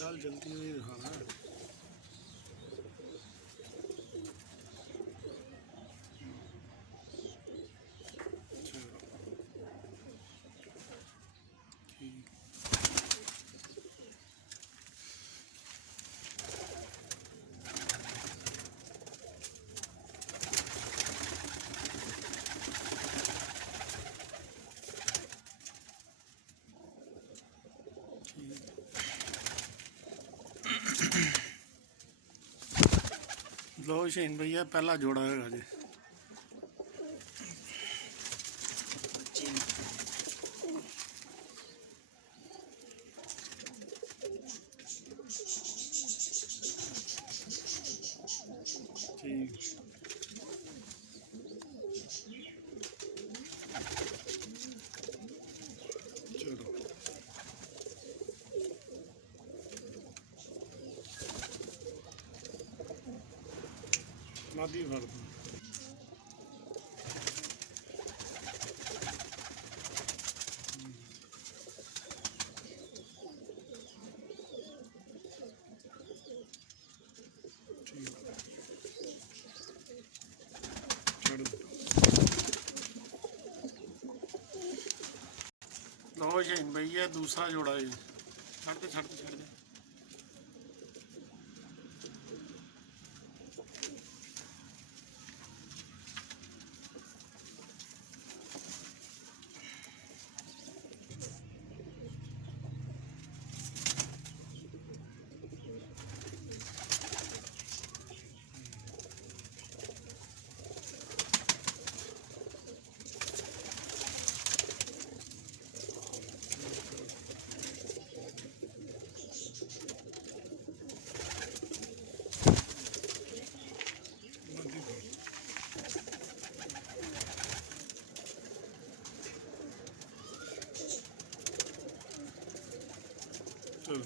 चल जल्दी नहीं दिखाना। लो शहीन भैया पहला जोड़ा है जी। ठीक चलो मादी भर दूँ। लो शहीन भैया दूसरा जोड़ा है। छड़ दे छड़ दे छड़ दे। चलो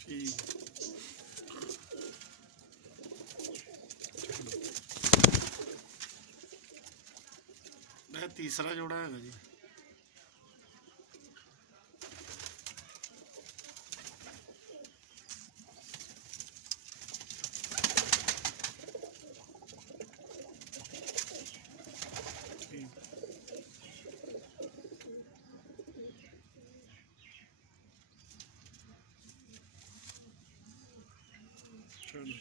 ठीक मैं तीसरा जोड़ा है जी। चलो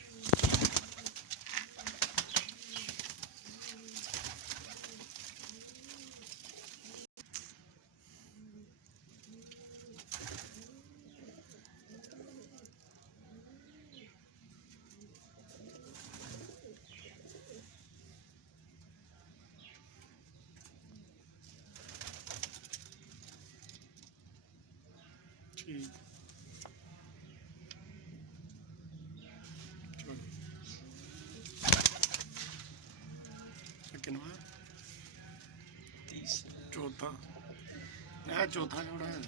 ठीक कितना चौथा यह चौथा जोड़ा है।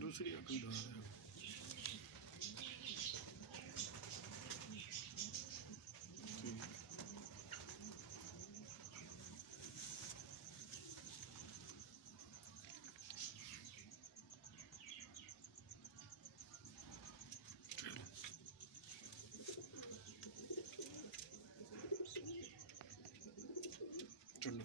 दूसरी अकल दार है। चलो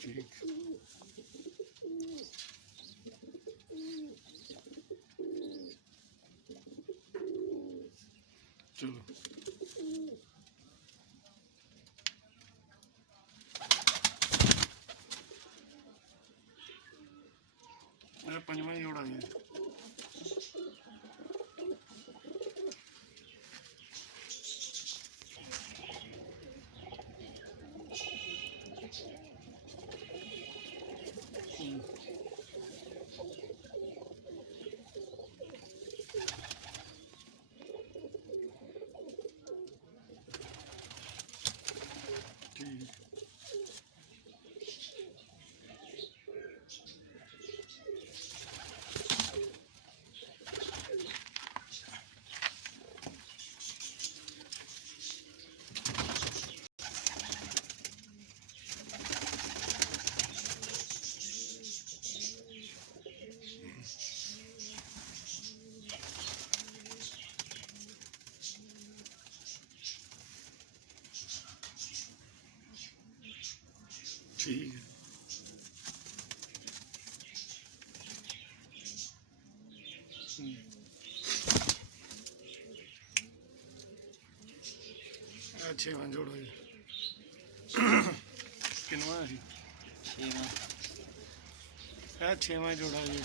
ठीक चलो मैं पंजवा जोड़ा है। ਛੇਵਾਂ ਜੋੜਾ ਜੀ ਕਿੰਨਵਾਂ ਸੀ? ਛੇਵਾਂ। ਇਹ ਛੇਵਾਂ ਜੋੜਾ ਜੀ।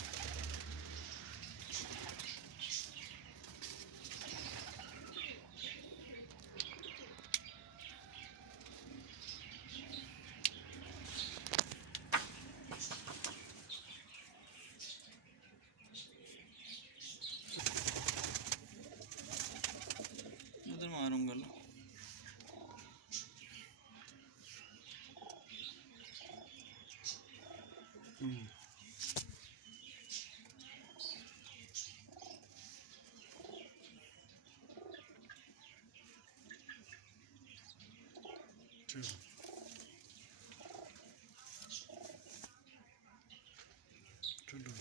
उधर मारूंगा ना। चलो चलो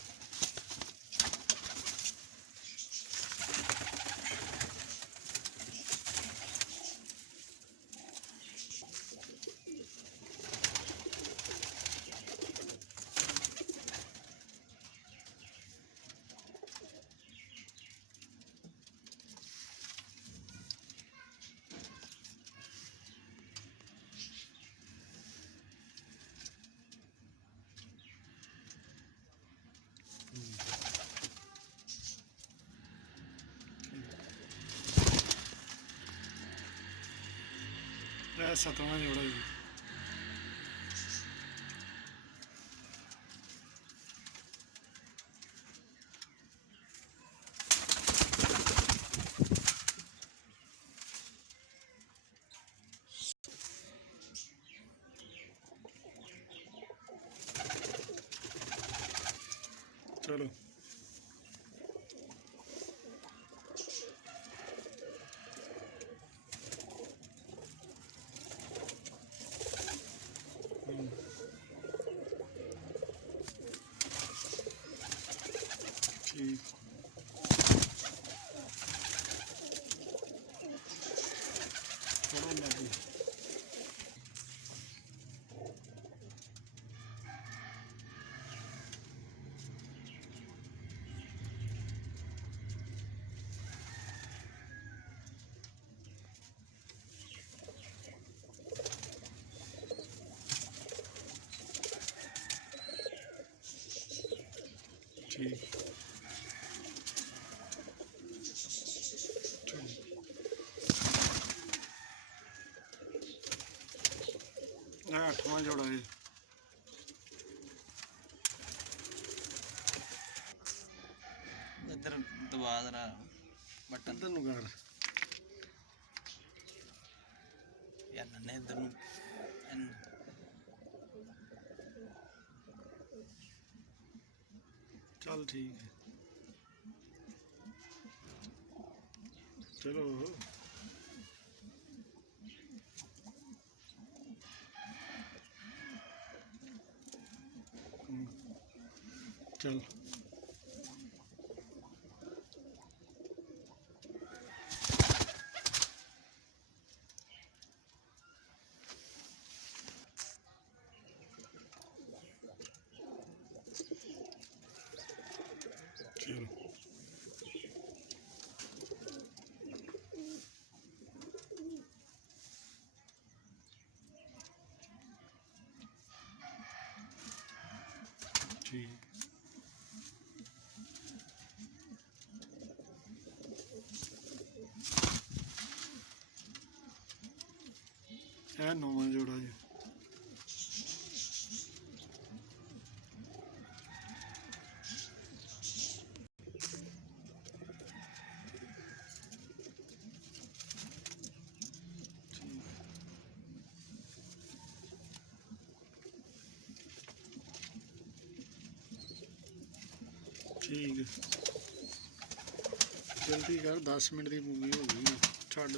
ਇਹ ਸਤਵਾਂ ਜੋੜਾ ਜੀ। चलो ठीक थोड़ा लगी ठीक अठवां जोड़ा है। इधर दबा जरा बटन इधर नु कर यार नन्हे इधर नु चल ठीक है चलो चल चलो ठीक है। नौवां जोड़ा जी। ठीक है जल्दी कर 10 मिनट की मूवी हो गई छड़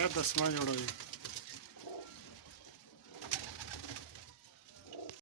ਇਹ 10ਵਾਂ ਜੋੜਾ ਜੀ।